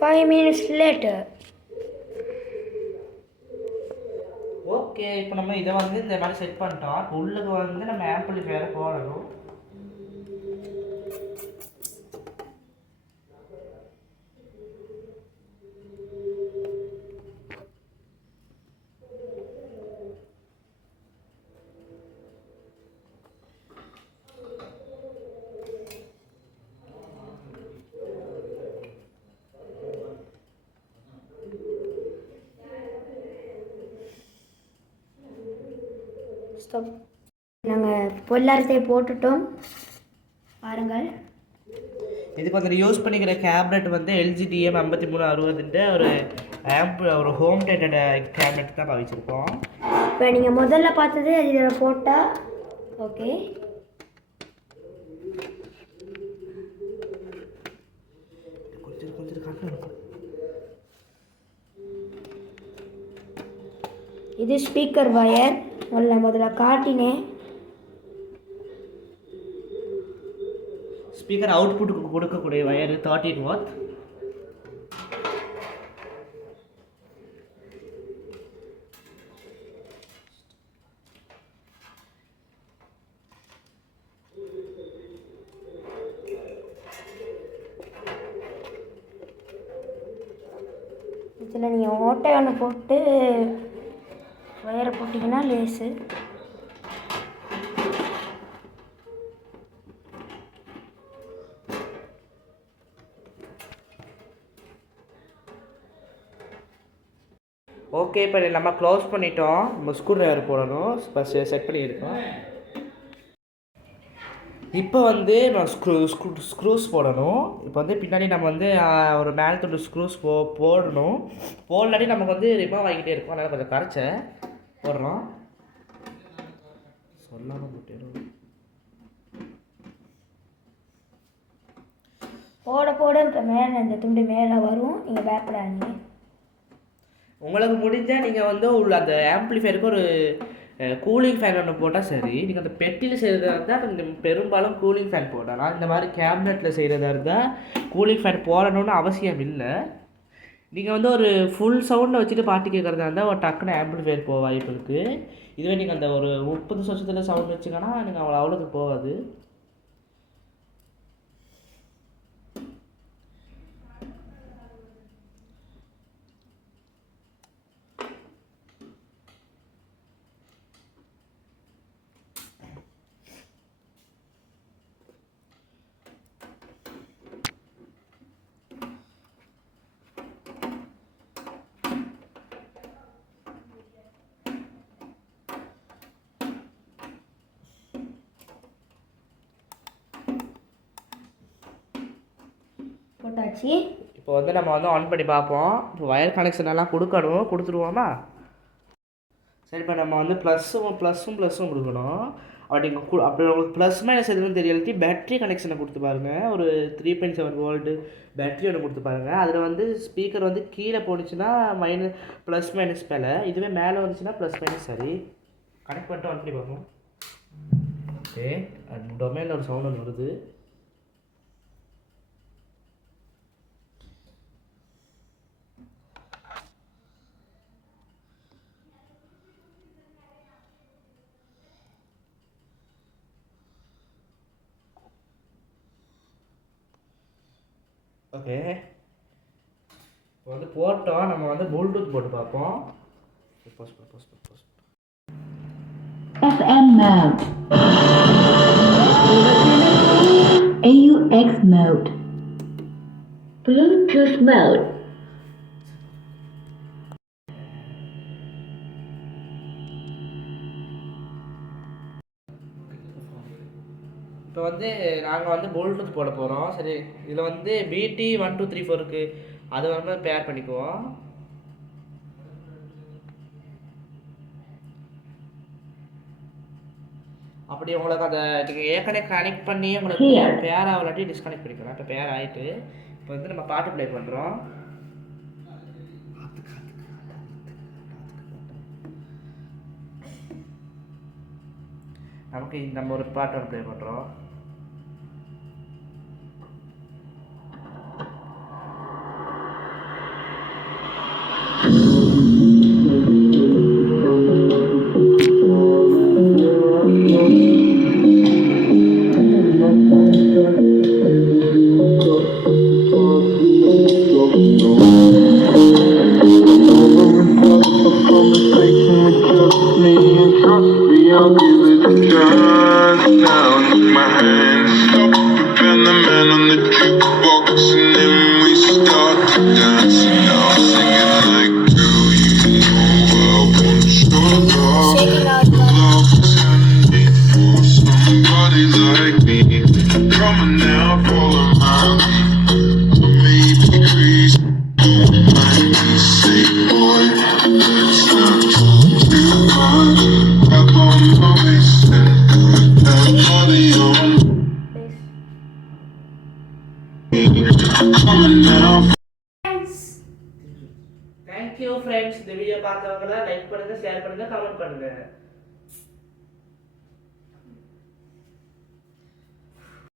5 minutes later. Okay, இப்போ நம்ம இதை வந்து இந்த மாதிரி செட் பண்ணிட்டோம். இப்போ உள்ளுக்கு வந்து நம்ம ஆம்பிளிஃபையரை போடணும். ஸ்டாப். நாங்கள் பொல்லாரத்தை போட்டுட்டோம் பாருங்கள். இதுக்கு வந்து யூஸ் பண்ணிக்கிற கேபினெட் வந்து எல்ஜி டிஎம் 5360 ஒரு ஒரு ஹோம் தேட்டர் கேபினெட் தான் வச்சுருக்கோம். இப்போ நீங்கள் முதல்ல பார்த்தது அது இதில் போட்டால் ஓகே. இது ஸ்பீக்கர் வயர் முதல்ல காட்டினேன். ஸ்பீக்கர் அவுட்புட்டுக்கு கொடுக்கக்கூடிய வயர் 13 வாட். இதில் நீங்கள் ஓட்டை ஒன்று போட்டு வயரை போட்டிங்கன்னா லேஸு. ஓகே, இப்போ நம்ம க்ளோஸ் பண்ணிட்டோம். நம்ம ஸ்க்ரூ ட்ரைவர் போடணும். ஃபஸ்ட்டு செட் பண்ணியிருக்கோம். இப்போ வந்து நம்ம ஸ்க்ரூஸ் போடணும். இப்போ வந்து பின்னாடி நம்ம வந்து ஒரு மேலே தொட்டு ஸ்க்ரூஸ் போடணும். போடலாட்டி நமக்கு வந்து ரிமூவ் ஆகிக்கிட்டே இருக்கும். அதனால் கொஞ்சம் கரைச்ச போடுறோம். சொல்லாமல் போட்டுடும். போட இப்போ மேலே இந்த துண்டு மேலே வரும். நீங்கள் பயப்படாதீங்க. உங்களுக்கு முடிஞ்சால் நீங்கள் வந்து அந்த ஆம்பிளிஃபையருக்கு ஒரு கூலிங் ஃபேன் ஒன்று போட்டால் சரி. நீங்கள் அந்த பெட்டியில் செய்கிறதா இருந்தால் கொஞ்சம் பெரும்பாலும் கூலிங் ஃபேன் போடலாம். இந்த மாதிரி கேபினெட்டில் செய்கிறதா இருந்தால் கூலிங் ஃபேன் போடணும்னு அவசியம் இல்லை. நீங்கள் வந்து ஒரு ஃபுல் சவுண்டை வச்சுட்டு பாட்டு கேட்குறதா இருந்தால் ஒரு டக்குன்னு ஆம்பிளிஃபையர் போக வாய்ப்பு இருக்குது. இதுவே நீங்கள் அந்த ஒரு 30 வருஷத்தில் சவுண்ட் வச்சுங்கன்னா நீங்கள் அவ்வளோக்கு போகாது. போட்டாச்சு. இப்போ வந்து நம்ம வந்து ஆன் பண்ணி பார்ப்போம். இப்போ வயர் கனெக்ஷன் எல்லாம் கொடுத்துருவோமா? சரி, இப்போ நம்ம வந்து ப்ளஸ்ஸும் கொடுக்கணும். அப்படி உங்களுக்கு ப்ளஸ் மைனஸ் எதுவும் தெரியலட்டி பேட்ரி கனெக்ஷனை கொடுத்து பாருங்கள். ஒரு 3.7 வோல்ட்டு பேட்ரி ஒன்று கொடுத்து பாருங்கள். அதில் வந்து ஸ்பீக்கர் வந்து கீழே போணுச்சுன்னா ப்ளஸ் மைனஸ் மேலே, இதுவே மேலே வந்துச்சுன்னா ப்ளஸ் மைனஸ். சரி, கனெக்ட் பண்ணிட்டு ஆன் பண்ணி பார்ப்போம். ஓகே, அது டொமைனில் ஒரு சவுண்ட் ஒன்று வருது. ஓகே, இப்போ வந்து போட்டோம். நம்ம வந்து ப்ளூடூத் போட்டு பார்ப்போம். FM mode, AUX mode, Bluetooth mode. இப்போ வந்து நாங்கள் வந்து ப்ளூடூத் போட போகிறோம். சரி, இதில் வந்து BT 1234 இருக்குது. அது வந்து பேர் பண்ணிக்குவோம். அப்படி உங்களுக்கு அதை நீங்கள் ஏற்கனவே கனெக்ட் பண்ணி உங்களுக்கு பேர் ஆகலாட்டி டிஸ்கனெக்ட் பண்ணிக்கலாம். இப்போ பேர் ஆகிட்டு இப்போ வந்து நம்ம பாட்டு ப்ளே பண்ணுறோம். நமக்கு நம்ம ஒரு பாட்டு ஒன்று ப்ளே பண்ணுறோம். I'll give it a chance now. Take my hand, stop and the man on the jukebox, and then we start to dance. And now I'm singing like, girl, you know I want your love. Shaking out the Love's handmade for somebody like me. Come on now, follow my lead. I may be crazy, don't mind me, say boy, let's not talk too much. Grab on my waist and put that body on me. Come on now. Thank you friends. இந்த video பார்த்தவங்களாம் like பண்ணுங்கள், share பண்ணுங்கள், comment பண்ணுங்கள்.